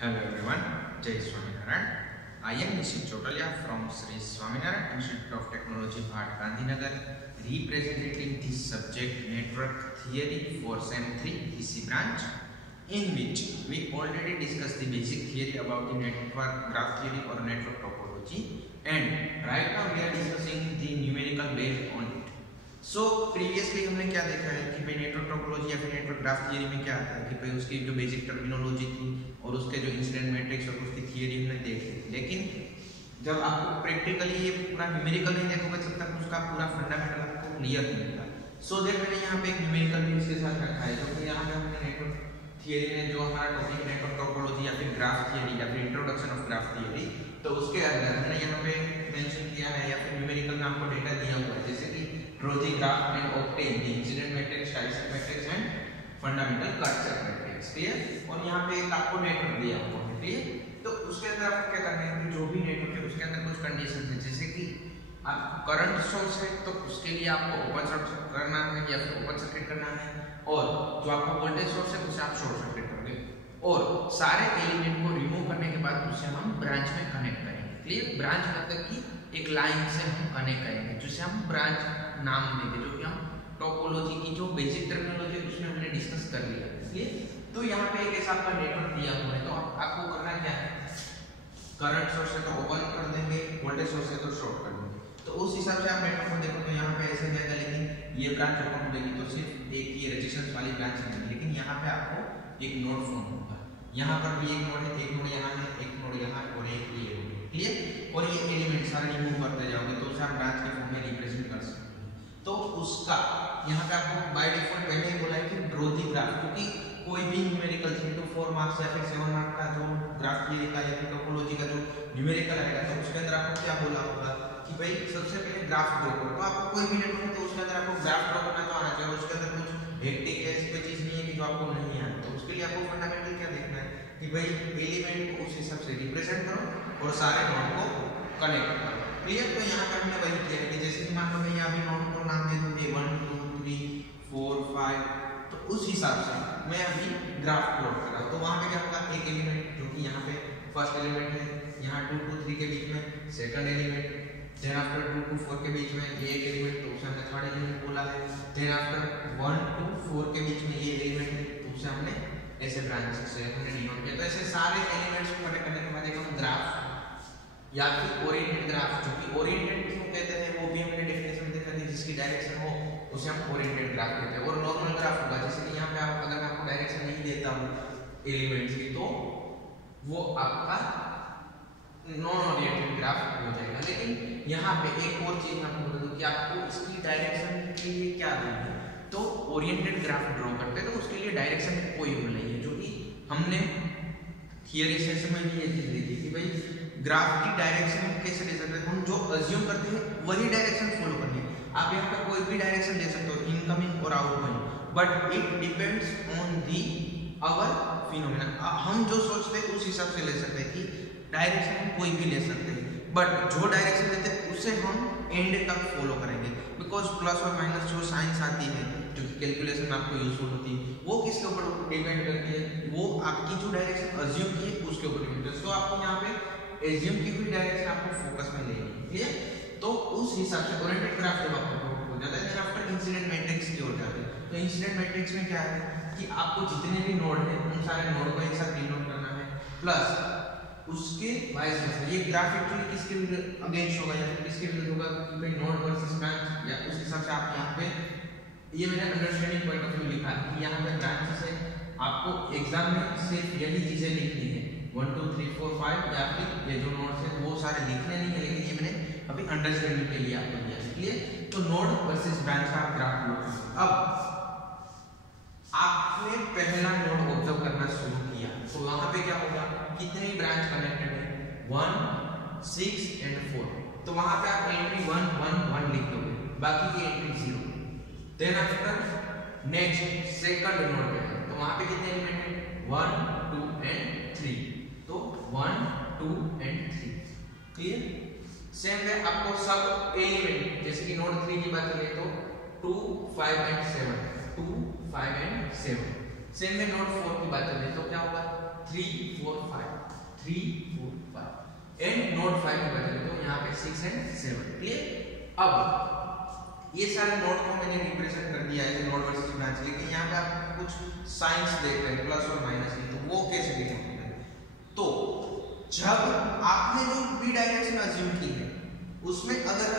Hello everyone, Jai Swaminarayan. I am Nishit Chotalia from Sri Swaminarayan Institute of Technology, Bhat Gandhinagar, representing this subject network theory for SEM 3 EC branch, in which we already discussed the basic theory about the network graph theory or network topology, and right now we are discussing the numerical based on it. So previously हमने क्या देखा है कि भाई network topology या फिर network graph theory में क्या आता है कि भाई उसकी जो बेसिक टर्मिनोलॉजी थी और उसके जो इंसिडेंट मैट्रिक्स और उसकी थियरी हमने देख ली, लेकिन जब आपको प्रैक्टिकली ये पूरा न्यूमेरिकल नहीं देखोगे तब तक उसका पूरा फंडामेंटल आपको क्लियर नहीं होता। सो देख मैंने यहाँ पे एक न्यूमेरिकल भी इसके साथ रखा है, जो कि यहाँ पे हमने नेटवर्क थियरी में जो हमारा टॉपिक नेटवर्क टोपोलॉजी या फिर ग्राफ थियरी या फिर इंट्रोडक्शन ऑफ ग्राफ थियरी, तो उसके अंदर हमने यहाँ पे मेंशन किया है या फिर न्यूमेरिकल में आपको डेटा दिया हुआ है, जैसे कि draw the graph and obtain the incident matrix, statistic matrix and fundamental curvature matrix। Clear? और यहाँ पे एक आपको नेटवर्क दिया हुआ है, क्लियर? तो उसके अंदर आपको क्या करना है कि जो भी नेटवर्क है उसके अंदर कुछ कंडीशन है, जैसे कि आप करंट सोर्स है तो उसके लिए आपको ओपन सर्किट करना है या फिर ओपन सर्किट करना है, और जो आपका वोल्टेज सोर्स है उसे आप शॉर्ट सर्किट करोगे, और सारे एलिमेंट को रिमूव करने के बाद उसे हम ब्रांच में कनेक्ट करेंगे। क्लियर? ब्रांच मतलब कि एक लाइन से हम कनेक्ट करेंगे जिसे हम ब्रांच नाम देंगे, जो कि हम टोपोलॉजी की जो बेसिक टर्मिनोलॉजी है उसमें हमने डिस्कस कर लिया है। इसलिए तो यहाँ पे एक ऐसा आपका नेटवर्क दिया हुआ है, तो आपको करना क्या है, करंट सोर्स है तो ओपन कर देंगे, वोल्टेज सोर्स है तो शॉर्ट कर देंगे। तो उस हिसाब से आप नेटवर्क को देखो तो यहाँ पे ऐसे जाएगा, लेकिन ये ब्रांच ओपन हो जाएगी तो सिर्फ एक ये रेजिस्टेंस वाली ब्रांच है, लेकिन यहाँ पे आपको एक नोड फॉर्म होगा। यहाँ पर भी एक नोड है, एक नोड यहाँ है, एक नोड यहाँ और एक ये होगा। क्लियर? और ये एलिमेंट सारे रिमूव करते जाओगे तो उसे आप ब्रांच के फॉर्म में रिप्रेजेंट कर सकते हैं। तो उसका यहाँ पे आपको बाय डिफॉल्ट पहले ही बोला है कि ड्रॉ द ग्राफ, क्योंकि कोई भी न्यूमेरिकल 3 to 4 मार्क्स या फिर 7 मार्क्स का जो ग्राफ थियरी का या फिर टोपोलॉजी का जो न्यूमेरिकल आएगा तो उसके अंदर आपको क्या बोला होगा कि भाई सबसे पहले ग्राफ ड्रॉ करो। तो आपको कोई भी नेटवर्क है तो उसके अंदर आपको ग्राफ ड्रॉ करना तो आना चाहिए, उसके अंदर कुछ हेक्टिक है ऐसी कोई चीज नहीं है कि जो आपको नहीं आए। तो उसके लिए आपको फंडामेंटल क्या देखना है कि भाई एलिमेंट को उस हिसाब से रिप्रेजेंट करो और सारे नोड को कनेक्ट करो। क्लियर? तो यहाँ पर हमने वही किया कि जैसे कि मान लो मैं यहाँ भी नोड को नाम दे दूँ 1 2 3 4 5, तो उस हिसाब से मैं अभी ग्राफ प्लॉट कर रहा हूँ। तो वहाँ पे क्या होगा, एक एलिमेंट जो कि यहाँ पे फर्स्ट एलिमेंट है, यहाँ 2 to 3 के बीच में second element, then after 2 to 4 के बीच में ये एक एलिमेंट, तो उसे हमने थर्ड एलिमेंट बोला है, देन आफ्टर 1 to 4 के बीच में ये एलिमेंट है, तो उसे हमने ऐसे ब्रांचेस से हमने डिनोट किया। तो ऐसे सारे एलिमेंट्स को कनेक्ट करने के बाद एक हम ग्राफ या फिर ओरिएंटेड ग्राफ, जो कि ओरिएंटेड क्यों कहते हैं वो भी हमने डेफिनेशन में देखा कि जिसकी डायरेक्शन हो उसे हम ओरिएंटेड ग्राफ कहते हैं। और नॉर्मल ग्राफ होगा, जैसे कि यहाँ पे आप अगर मैं आपको डायरेक्शन नहीं देता हूँ एलिमेंट्स की तो वो आपका नॉन ओरिएंटेड ग्राफ हो जाएगा। लेकिन यहाँ पे एक और चीज मैं आपको बता दूं कि आपको इसकी डायरेक्शन के लिए क्या देंगे, तो ओरिएंटेड ग्राफ ड्रॉ करते हैं तो उसके लिए डायरेक्शन कोई रूल नहीं है, जो कि हमने थियरी सेशन में भी ये चीज देखी कि भाई ग्राफ की डायरेक्शन कैसे ले सकते हैं, हम जो अज्यूम करते हैं वही डायरेक्शन फॉलो करनी है। आप यहाँ पे कोई भी डायरेक्शन ले सकते हो, इनकमिंग और outgoing, but it depends on the our phenomena. हम जो सोचते हैं उस हिसाब से ले सकते हैं कि डायरेक्शन हम कोई भी ले सकते हैं, बट जो डायरेक्शन लेते हैं उसे हम एंड तक फॉलो करेंगे, बिकॉज प्लस और माइनस जो साइंस आती है जो कि कैलकुलेशन में आपको यूजफुल होती है वो किसके ऊपर डिपेंड करती है, वो आपकी जो डायरेक्शन अज्यूम की है उसके ऊपर डिपेंड करती है। तो आपको यहाँ पे एज्यूम की हुई डायरेक्शन आपको फोकस में लेनी है। क्लियर? तो उस हिसाब से ओरिएंटेड ग्राफ जब आपको हो जाता है, देन आफ्टर इंसिडेंट मैट्रिक्स की हो जाती है। तो इंसिडेंट मैट्रिक्स में क्या है कि आपको जितने भी नोड हैं उन सारे नोड को एक साथ डिनोट करना है, प्लस उसके वाइस वर्सा। ये ग्राफ एक्चुअली किसके अगेंस्ट होगा या फिर किसके विरुद्ध होगा कि भाई नोड वर्सेस ब्रांच, या उस हिसाब से आप यहाँ पे ये मैंने अंडरस्टैंडिंग पॉइंट ऑफ व्यू लिखा है कि यहाँ पे ब्रांचेस है, आपको एग्जाम में सिर्फ यही चीजें लिखनी है 1 2 3 4 5, या फिर ये जो नोड्स है वो सारे लिखने नहीं है, लेकिन ये मैंने अभी अंडरस्टैंडिंग के लिए आपको दिया है। क्लियर? तो नोड वर्सेस ब्रांच का ग्राफ लो। अब आपने पहला नोड ऑब्जर्व करना शुरू किया तो वहां पे क्या होगा, कितनी ब्रांच कनेक्टेड है 1 6 एंड 4, तो वहां पे आप एंट्री 1 1 1 लिख दोगे, बाकी की entry 0। Then after next second node पे है तो वहां पे कितने एलिमेंट है 1 2 एंड 3, तो 1 2 एंड 3। क्लियर? सेम है आपको सब एलिमेंट, जैसे कि नोड 3 की बात करें तो 2 5 एंड 7, 2 5 एंड 7। सेम में नोड 4 की बात करें तो क्या होगा 3 4 5। 3 4 5 एंड नोड 5 की बात करें तो यहाँ पे 6 एंड 7। क्लियर। अब ये सारे नोड को मैंने रिप्रेजेंट कर दिया है नोड वर्सेस ब्रांच, लेकिन यहाँ पे आप कुछ साइंस देख रहे हैं प्लस और माइनस की, तो वो कैसे लिखेंगे? तो जब आपने जो बी डायरेक्शन अज्यूम की है उसमें अगर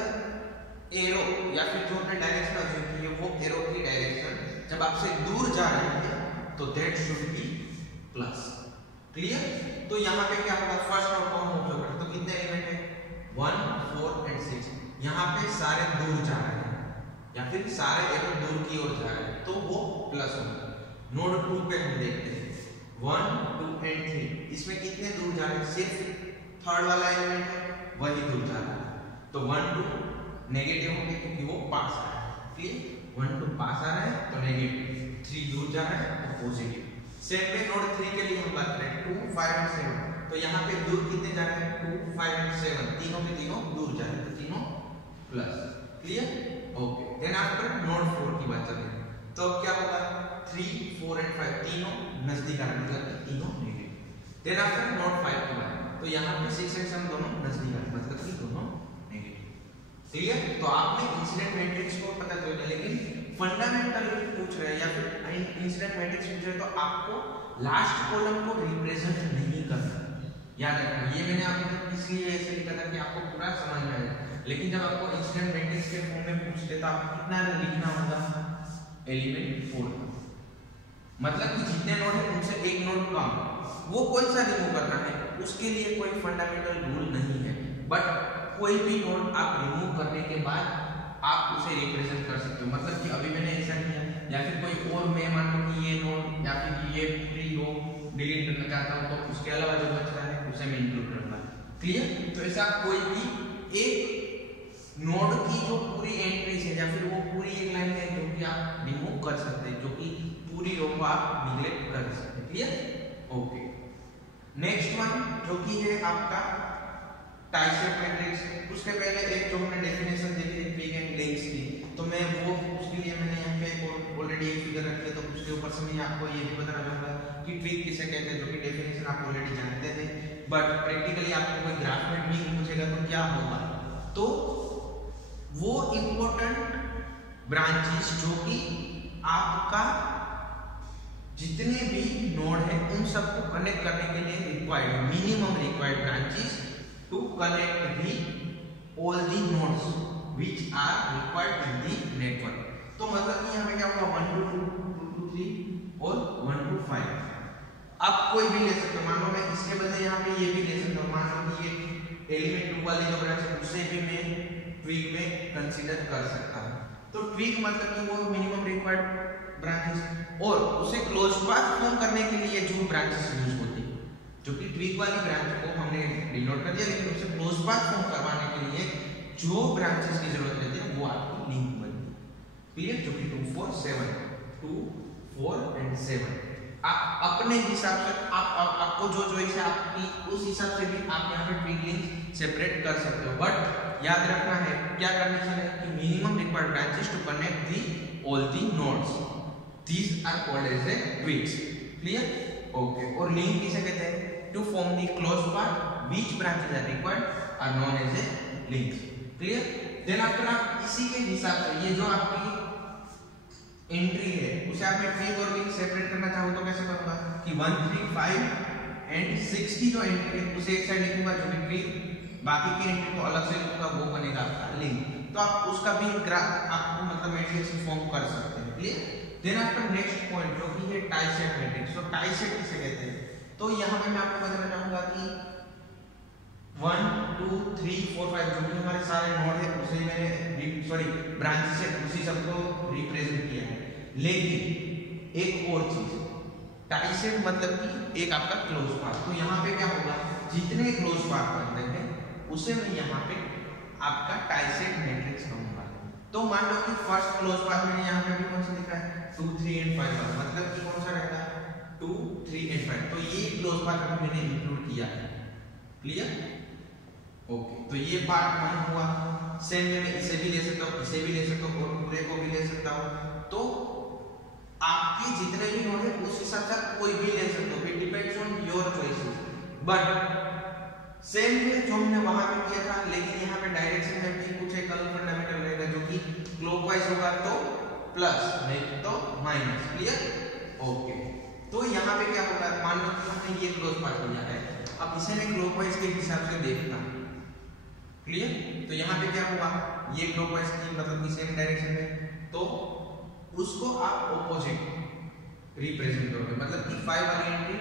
एरो या फिर जो आपने डायरेक्शन अज्यूम की है वो एरो की डायरेक्शन जब आपसे दूर जा रही है तो that should be plus. Clear. तो यहाँ पे क्या होगा, फर्स्ट नोड को हम उपयोग करते तो कितने एलिमेंट है 1 4 एंड 6, यहाँ पे सारे दूर जा रहे हैं या फिर सारे एरो दूर की ओर जा रहे हैं तो वो प्लस होगा। नोड 2 पे हम देखते हैं 1 2 एंड 3, इसमें कितने दूर जा रहे हैं, सिर्फ थर्ड वाला एलिमेंट है वही दूर जा रहा है, तो 1 2 नेगेटिव होंगे क्योंकि वो पास आ रहा है। क्लियर। 1 2 पास आ रहा है तो नेगेटिव, 3 दूर जा रहा है तो पॉजिटिव। सेम पे नोड 3 के लिए हम बात करें 2 5 एंड 7, तो यहाँ पे दूर कितने जा रहे हैं 2 5 एंड 7, तीनों के तीनों दूर जा रहे हैं तो तीनों plus. Clear. Okay. Then after node 4 की बात चलते हैं तो अब क्या होगा 3 4 एंड 5 तीनों नजदीक आ रहे हैं मतलब तीनों नेगेटिव। देन आफ्टर नोड 5 की बात तो यहाँ पे 6 एंड 7 दोनों नजदीक आ रहे हैं मतलब कि दोनों नेगेटिव। क्लियर। तो आपने इंसिडेंट मैट्रिक्स को पता कर लिया, लेकिन फंडामेंटल पूछ रहे हैं या फिर इंसिडेंट मैट्रिक्स पूछ रहे हैं तो आपको लास्ट कॉलम को रिप्रेजेंट नहीं करना। याद रखना, ये मैंने आपको इसलिए ऐसे लिखा था कि आपको पूरा समझ में आए, लेकिन जब आपको इंसिडेंट मैट्रिक्स के फॉर्म में पूछते तो आपको कितना लिखना होगा एलिमेंट 4 मतलब कि जितने नोड है उनसे एक नोड कम, वो कौन सा रिमूव करना है उसके लिए कोई फंडामेंटल रूल नहीं है, बट कोई भी नोड आप रिमूव करने के बाद आप उसे रिप्रेजेंट कर सकते हो। मतलब कि अभी मैंने ऐसा किया या फिर कोई और मैं मान लो कि ये नोड या फिर ये पूरी रो डिलीट करना चाहता हूं तो उसके अलावा जो बच रहा है उसे मैं इंक्लूड करूंगा। क्लियर। तो ऐसा कोई भी एक नोड की जो पूरी एंट्रीज है या फिर वो पूरी एक लाइन है जो कि आप रिमूव कर सकते हैं, जो कि पूरी रो को आप निगलेक्ट कर सकते हैं। क्लियर। ओके। नेक्स्ट वन जो कि है आपका टाइसेट मैट्रिक्स। उसके पहले एक जो हमने डेफिनेशन देखी थी ट्विग एंड लिंक्स की, तो मैं वो उसके लिए मैंने यहाँ पे ऑलरेडी एक फिगर रखी है, तो उसके ऊपर से मैं आपको ये भी बताना चाहूंगा कि ट्विग किसे कहते हैं, जो कि डेफिनेशन आप ऑलरेडी जानते थे, बट प्रैक्टिकली आपको कोई ग्राफ में ट्विग पूछेगा तो क्या होगा, तो वो इंपॉर्टेंट ब्रांचेस जो कि आपका जितने भी नोड है उन सबको कनेक्ट करने के लिए required minimum required branches to connect the all the nodes which are required in the network। तो मतलब कि यहाँ पे क्या होगा 1 to 2 2 to 3 और 1 to 5। आप कोई भी ले सकते हो, मान लो मैं इसके बदले यहाँ पे ये भी ले सकता हूँ, मान लो कि ये एलिमेंट 2 वाली जो ब्रांच है उसे भी मैं ट्विग में कंसीडर कर सकता हूँ। तो ट्विग मतलब कि वो मिनिमम रिक्वायर्ड ब्रांचेस और उसे क्लोज पाथ फॉर्म करने के लिए जो ब्रांचेस यूज होती है, जो कि ट्विग वाली ब्रांच को हमने डिनोट कर दिया, लेकिन उसे क्लोज पाथ फॉर्म करवाने के लिए जो ब्रांचेस की जरूरत रहती है वो आपकी लिंक बनती है। क्लियर। जो कि 2 4 7 2 4 एंड 7 आप अपने हिसाब से आपको जो चॉइस है आपकी उस हिसाब से भी आप यहाँ पे ट्विग लिंक सेपरेट कर सकते हो, बट याद रखना है क्या कंडीशन है कि minimum required branches to connect the all the nodes, these are called as a twigs. Clear. Okay. और लिंक किसे कहते हैं, to form the closed path which branches are required are known as a links। Clear। then after आप इसी के हिसाब से ये जो आपकी एंट्री है उसे आप ट्विग और लिंक सेपरेट करना चाहो तो कैसे करूंगा कि 1 3 5 एंड 6 की जो एंट्री है उसे एक साइड लिखूंगा जो कि ट्विग, बाकी की एंट्री को अलग से लिखूंगा वो बनेगा आपका लिंक। तो आप उसका भी ग्राफ आपको मतलब मैट्रिक्स फॉर्म कर सकते हैं। Clear. Then after next point जो कि है टाइसेट मैट्रिक्स। तो टाइसेट किसे कहते हैं, तो यहाँ पे मैं आपको बताना चाहूंगा कि 1 2 3 4 5 जो भी हमारे सारे नोड है उसे मैंने ब्रांच से उसी सबको रिप्रेजेंट किया है, लेकिन एक और चीज टाइसेट मतलब कि एक आपका क्लोज पाथ। तो यहाँ पे क्या होगा, जितने क्लोज पाथ बनते हैं उसे मैं यहाँ पे आपका टाइसेट मैट्रिक्स कहूंगा। तो मान लो कि फर्स्ट क्लोज पाथ मैंने यहाँ पे भी कौन सा लिखा है 2 3 एंड 5 मतलब कि कौन सा रहता है 2 3 एंड 5, तो ये क्लोज पाथ अभी मैंने इंक्लूड किया है। क्लियर। ओके। तो ये पार्ट 1 हुआ। सेम मैं इसे भी ले सकता हूँ, इसे भी ले सकता हूँ और पूरे को भी ले सकता हूँ। तो आपके जितने भी नोड है उस हिसाब से कोई भी ले सकते हो, it depends on your choices, but same है जो हमने वहां पे किया था, लेकिन यहाँ पे डायरेक्शन में भी कुछ एक अलग फंडामेंटल रहेगा जो कि क्लॉकवाइज होगा तो प्लस, नहीं तो माइनस। क्लियर? ओके। तो यहाँ पे क्या होगा, मान लो कि हमने ये क्लोज पाथ लिया है, अब इसे मैं क्लॉकवाइज के हिसाब से देखता हूँ। क्लियर? तो यहाँ पे क्या हुआ, ये क्लॉकवाइज की मतलब कि सेम डायरेक्शन में, तो उसको आप ऑपोजिट रिप्रेजेंट करोगे, मतलब कि 5 वाली एंट्री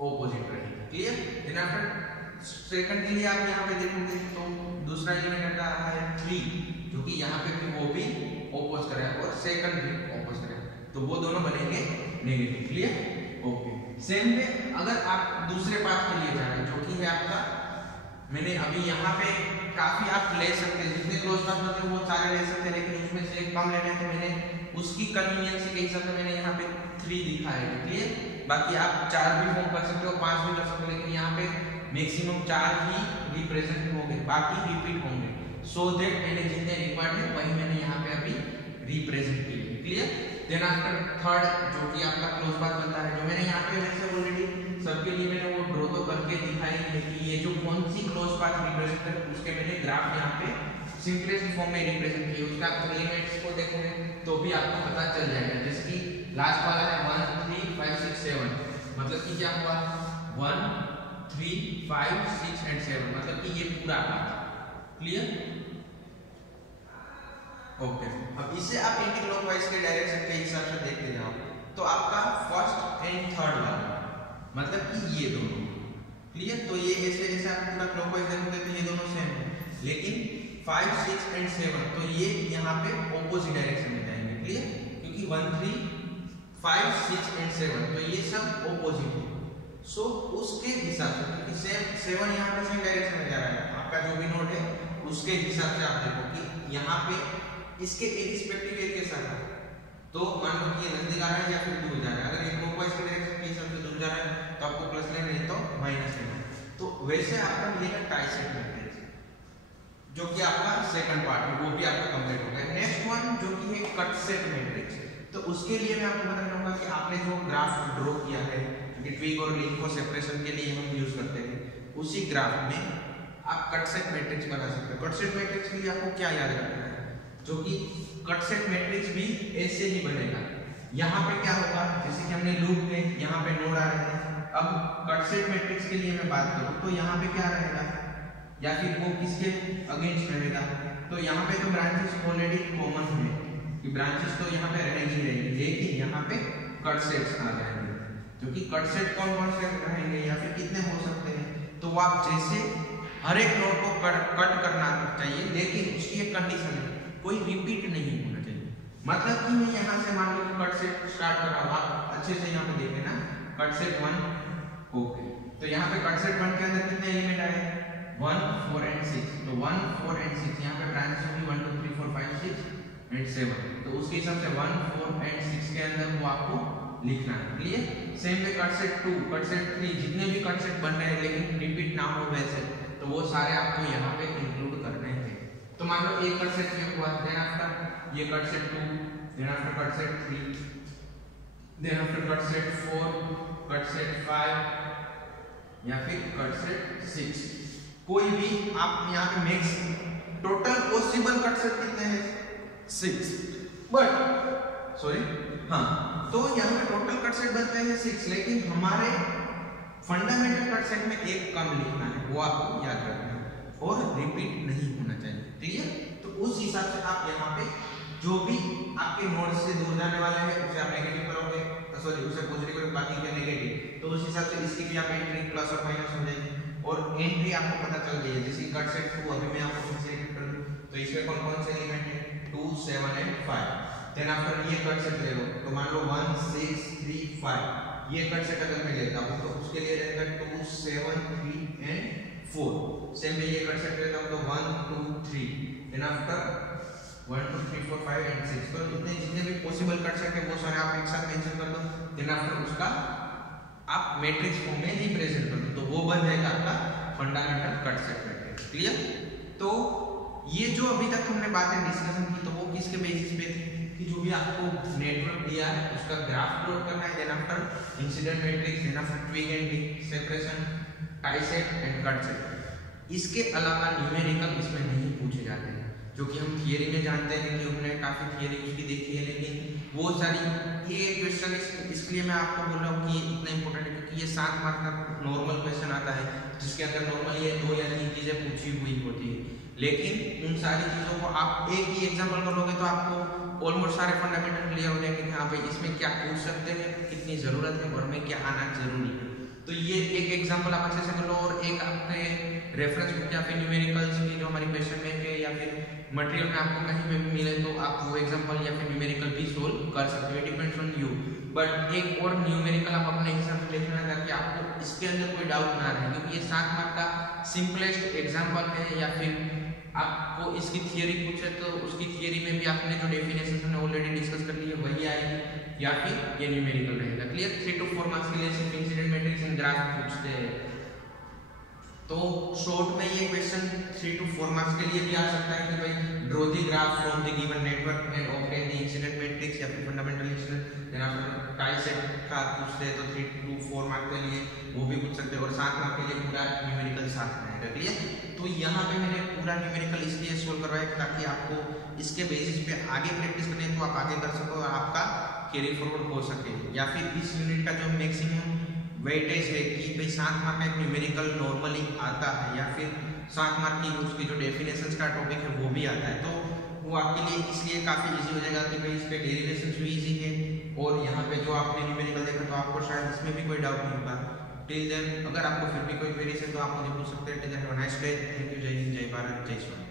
ऑपोजिट रहेगी। क्लियर? देन आफ्टर सेकंड के लिए आप यहाँ पे देखोगे तो दूसरा एलिमेंट आ रहा है 3, जो कि यहाँ पे भी वो भी ऑपोज कर रहा है और सेकंड भी ऑपोज कर रहा है, तो वो दोनों बनेंगे negative. Clear? Okay. Same way अगर आप दूसरे पार्ट के लिए जा रहे हैं जो कि है आपका, मैंने अभी यहाँ पे काफी आप ले सकते हैं, जितने क्लोज पाथ होते हैं वो सारे ले सकते हैं, लेकिन उसमें से एक कम लेने तो मैंने उसकी कन्वीनियंस के हिसाब से मैंने यहाँ पे 3 दिखा है। क्लियर? बाकी आप 4 भी फॉर्म कर सकते हो, 5 भी कर सकते हो, लेकिन यहाँ पे मैक्सिमम 4 ही रिप्रेजेंट होंगे, बाकी रिपीट होंगे, सो दैट मैंने जितने रिक्वायर्ड है वही मैंने यहाँ पे अभी रिप्रेजेंट किए। क्लियर? देन आफ्टर थर्ड जो कि आपका क्लोज पाथ बनता है, जो मैंने यहाँ पे वैसे ऑलरेडी सबके लिए मैंने वो ड्रॉ तो करके दिखाई है कि ये जो कौन सी क्लोज पाथ रिप्रेजेंट है उसके मैंने ग्राफ यहाँ पे सिंपलेस्ट फॉर्म में रिप्रेजेंट किए। उसका एलिमेंट्स को देखोगे तो भी आपको पता चल जाएगा, जैसे कि लास्ट वाला है 1 3 5 6 7, मतलब कि क्या हुआ 1 3 5 6 एंड 7, मतलब कि ये पूरा पाथ। क्लियर? ओके। अब इसे आप एंटी क्लॉकवाइज के डायरेक्शन के हिसाब से देखते जाओ तो आपका फर्स्ट एंड थर्ड वाला मतलब कि ये दोनों। क्लियर? तो ये ऐसे ऐसे आप पूरा क्लॉकवाइज देखोगे तो ये दोनों सेम है, लेकिन 5 6 एंड 7 तो ये यहाँ पे ऑपोजिट डायरेक्शन में जाएंगे। क्लियर? क्योंकि 1 3 5 6 एंड 7 तो ये सब ऑपोजिट है, सो उसके हिसाब से क्योंकि सेम 7 यहाँ पे सेम डायरेक्शन में जा रहा है, आपका जो भी नोट है उसके हिसाब से आप देखो कि यहाँ पे इसके इरिस्पेक्टिव एरिया कैसा है, तो मान लो कि ये नजदीक आ रहा है या फिर दूर जा रहा है। अगर ये क्लॉकवाइज के डायरेक्शन के हिसाब से दूर जा रहा है तो आपको प्लस लेना है, तो माइनस लेना है। तो वैसे आपका मिलेगा ट्राइसेट मैट्रिक्स, जो कि आपका सेकंड पार्ट है, वो भी आपका कंप्लीट हो गया। नेक्स्ट वन जो कि है कट सेट मैट्रिक्स, तो उसके लिए मैं आपको बताना चाहूंगा कि आपने जो ग्राफ ड्रॉ किया है कि ट्विग और लिंक को सेपरेशन के लिए हम यूज करते हैं, उसी ग्राफ में आप कट सेट मैट्रिक्स बना सकते हो। कट सेट मैट्रिक्स के लिए आपको क्या याद रखना है, जो कि कट सेट मैट्रिक्स भी ऐसे ही बनेगा। यहाँ पे क्या होगा, जैसे कि हमने लूप में यहाँ पे नोड आ रहे हैं, अब कट सेट मैट्रिक्स के लिए मैं बात करूँ तो यहाँ पे क्या रहेगा या फिर वो किसके अगेंस्ट रहेगा, तो यहाँ पे जो ब्रांचेस ऑलरेडी कॉमन है कि ब्रांचेस तो यहाँ पे रहेगी रहेगी, लेकिन यहाँ पे कट सेट्स आ जाएंगे, जो कि कट सेट कौन कौन से रहेंगे या फिर कितने हो सकते हैं, तो वो आप जैसे हर एक नोड को कट करना चाहिए, लेकिन उसकी एक कंडीशन है, कोई रिपीट नहीं होना चाहिए। मतलब कि मैं यहाँ से मान लो कि कट सेट स्टार्ट कर रहा हूँ, आप अच्छे से यहाँ पे देखें ना, कट सेट 1 ओके, तो यहाँ पे कट सेट 1 के अंदर कितने एलिमेंट आए 1 4 एंड 6, तो 1 4 एंड 6 यहाँ पे ब्रांच होगी 1 2 3 4 5 6 एंड 7, तो उसके हिसाब से 1 4 एंड 6 के अंदर वो आपको लिखना है। Clear? Same way cut set 2 cut set 3 जितने भी कट सेट बन रहे हैं लेकिन रिपीट ना हो वैसे, तो वो सारे आपको यहाँ पे इंक्लूड करने हैं। तो मान लो एक कट सेट ये हुआ, देन आफ्टर ये cut set 2, then after cut set 3, then after cut set 4, cut set 5 या फिर कट सेट 6, कोई भी आप यहाँ पे max total possible cut set कितने हैं 6, बट सॉरी हाँ, तो यहाँ पे टोटल कट सेट बनते हैं 6, लेकिन हमारे फंडामेंटल कट सेट में एक कम लिखना है, वो आपको याद रखना है और रिपीट नहीं होना चाहिए। क्लियर? तो उस हिसाब से आप यहाँ पे जो भी आपके नोड से दूर जाने वाले हैं उसे आप नेगेटिव करोगे, सॉरी उसे पॉजिटिव करोगे, बाकी के नेगेटिव, तो उस हिसाब से इसकी भी आप एंट्री प्लस और माइनस हो जाएगी और एंट्री आपको पता चल गई है। जैसे कट सेट 2 अभी मैं आपको फिर से रिपीट कर दूं, तो इसमें कौन कौन से एलिमेंट है 2 7 एंड 5, देन आफ्टर ये कट सेट ले लो, तो मान लो 1 6 3 5, ये कट सेट अगर मैं लेता हूं तो उसके लिए रहेगा 2 7 3 एंड 4, सेम में ये कट सेट लेता हूं तो 1 2 3, देन आफ्टर 1 2 3 4 5 एंड 6, तो इतने जितने भी पॉसिबल कट सेट है वो सारे आप एक साथ मेंशन कर दो, देन आफ्टर उसका आप मैट्रिक्स फॉर्म में रिप्रेजेंट कर दो, तो वो बन जाएगा आपका fundamental cut set matrix. Clear? तो ये जो अभी तक हमने बातें डिस्कशन की तो वो किसके बेसिस पे थी कि जो भी आपको नेटवर्क दिया है उसका ग्राफ प्लॉट करना है, then after incident matrix, then after twig and link separation, tieset and cutset. इसके अलावा न्यूमेरिकल इसमें नहीं पूछे जाते हैं, जो कि हम थियरी में जानते हैं कि हमने काफी थियरी उसकी देखी है, लेकिन वो सारी ये क्वेश्चन इसलिए मैं आपको बोल रहा हूँ कि ये इतना इंपॉर्टेंट है क्योंकि ये 7 मार्क का नॉर्मल क्वेश्चन आता है जिसके अंदर नॉर्मली ये 2 या 3 चीजें पूछी हुई होती है, लेकिन उन सारी चीजों को आप एक ही एग्जाम्पल करोगे तो आपको ऑलमोस्ट सारे फंडामेंटल क्लियर हो जाएंगे कि हाँ भाई इसमें क्या पूछ सकते हैं, कितनी जरूरत है और में क्या आना जरूरी है। तो ये एक एग्जाम्पल आप अच्छे से कर लो, और एक आपके रेफरेंस बुक या फिर न्यूमेरिकल्स की जो हमारी क्वेश्चन बैंक है या फिर मटेरियल में आपको कहीं पे भी मिले तो आप वो एग्जांपल या फिर न्यूमेरिकल भी सोल्व कर सकते हो, डिपेंड्स ऑन यू। बट एक और न्यूमेरिकल आप अपने हिसाब से देखना ताकि आपको इसके अंदर कोई डाउट ना रहे, क्योंकि ये 7 मार्क का सिंपलेस्ट एग्जांपल है, या फिर आपको इसकी थियरी पूछे तो उसकी थियरी में भी आपने जो डेफिनेशन हमने ऑलरेडी डिस्कस कर ली है वही आएगी, या फिर ये न्यूमेरिकल रहेगा। क्लियर? 3 to 4 मार्क्स के लिए सिर्फ इंसिडेंट मैट्रिक्स एंड ग्राफ पूछते हैं। तो शॉर्ट में ये क्वेश्चन 3 to 4 मार्क्स के लिए भी आ सकता है कि भाई draw the graph from the given network and obtain the incident matrix, या फिर फंडामेंटल इंसिडेंट देन आफ्टर ट्राइसेट का पूछते हैं तो 3 to 4 मार्क्स के लिए वो भी पूछ सकते हैं, और 7 मार्क्स के लिए पूरा न्यूमेरिकल साथ में आएगा। क्लियर? तो यहाँ पे मैंने पूरा न्यूमेरिकल इसलिए सोल्व करवाया ताकि आपको इसके बेसिस पे आगे प्रैक्टिस करनी है तो आप आगे कर सको और आपका कैरी फॉरवर्ड हो सके, या फिर इस यूनिट का जो मैक्सिमम वेटेज है कि भाई 7 मार्क का एक न्यूमेरिकल नॉर्मली आता है, या फिर 7 मार्क की उसकी जो डेफिनेशंस का टॉपिक है वो भी आता है, तो वो आपके लिए इसलिए काफ़ी इजी हो जाएगा कि भाई इस पे डेरिवेशंस भी इजी है, और यहाँ पे जो आपने न्यूमेरिकल देखा तो आपको शायद इसमें भी कोई डाउट नहीं होगा। टिल देन अगर आपको फिर भी कोई क्वेरीज है तो आप मुझे पूछ सकते हैं। Till then have a nice day. Thank you. Jai Hind, जय भारत, जय स्वामी।